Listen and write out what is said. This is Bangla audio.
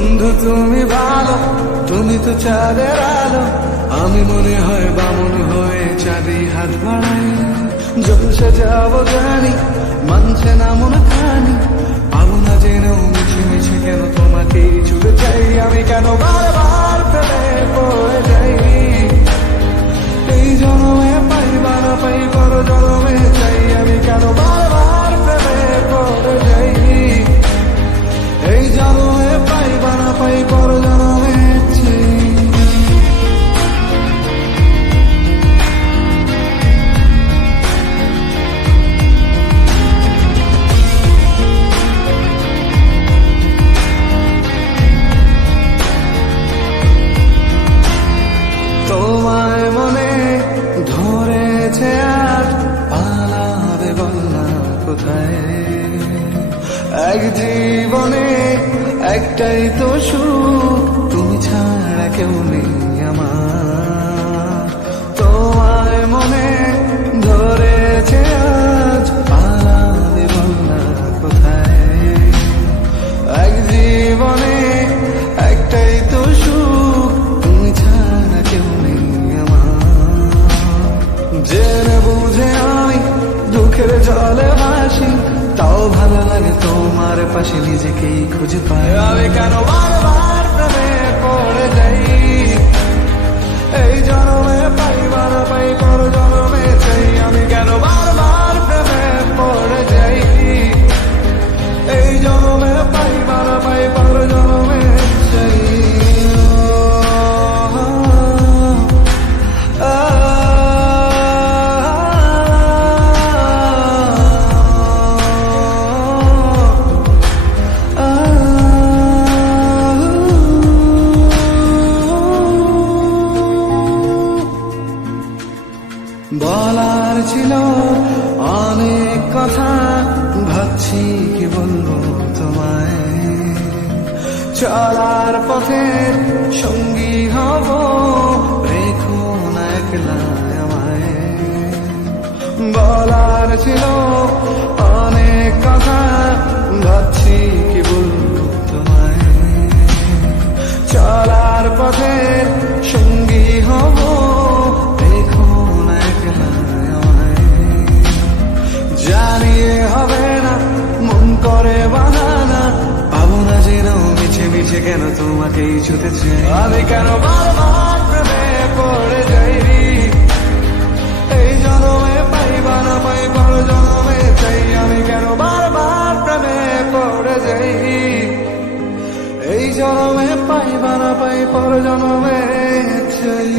বন্ধু তুমি ভালো, তুমি তো চাঁদের আলো, আমি মনে হয় বামন হয়ে চাঁদে হাত বাড়াই। জলসে যাবো জানি, মানছে না মন খানি, পাবো না জেনেও মিছে মিছে কেন তোমাকেই ছুটে চাই। আমি কেন বারবার ফেলে পড়ে যাই, এই জন্মে পাই বা না পাই পর জন্মে চাই। আমি কেন বারবার ফেলে পড়ে যাই, এই জন্মে পাই বা না পাই পর জন্মে চাই। তোমায় মনে ধরেছে আর পালাবে বলনা কোথায়, এক জীবনে একটাই তো সুখ, তুমি ছাড়া কেউ নেই আমার। তোমায় মনে ধরেছে আজ পালাবে বলনা কোথায়, এক জীবনে একটাই তো সুখ, তুমি ছাড়া কেউ নেই আমার। জেনে বুঝে আমি দুঃখের জলে ভাসি, তাও ভালো লাগে তোমার পাশে নিজেকেই খুঁজে পাই। আমি কেন বারবার প্রেমে পড়ে যাই, এই জন্মে পাই বা না পাই পর জন্মে চাই। আমি কেন বারবার প্রেমে পড়ে যাই, এই জন্মে পাই বা না পাই পর জন্মে চাই। বলার ছিল অনেক কথা, ভাবছি কি বলবো তোমায়, চলার পথে সঙ্গী হব, রেখো না একলা আমায়। বলার ছিল অনেক কথা, ভাবছি কি বলবো তোমায়, চলার পথে সঙ্গী হব, জানিয়ে হবে না মন করে বানানা, পাবো না জেনেও মিছে মিছে কেন তোমাকেই ছুতে চাই। আমি কেন বারবার প্রেমে পড়ে যাই, এই জন্মে পাই বা না পাই পর জন্মে চাই। আমি কেন বারবার প্রেমে পড়ে যাই, এই জন্মে পাই বা না পাই পর জন্মে চাই।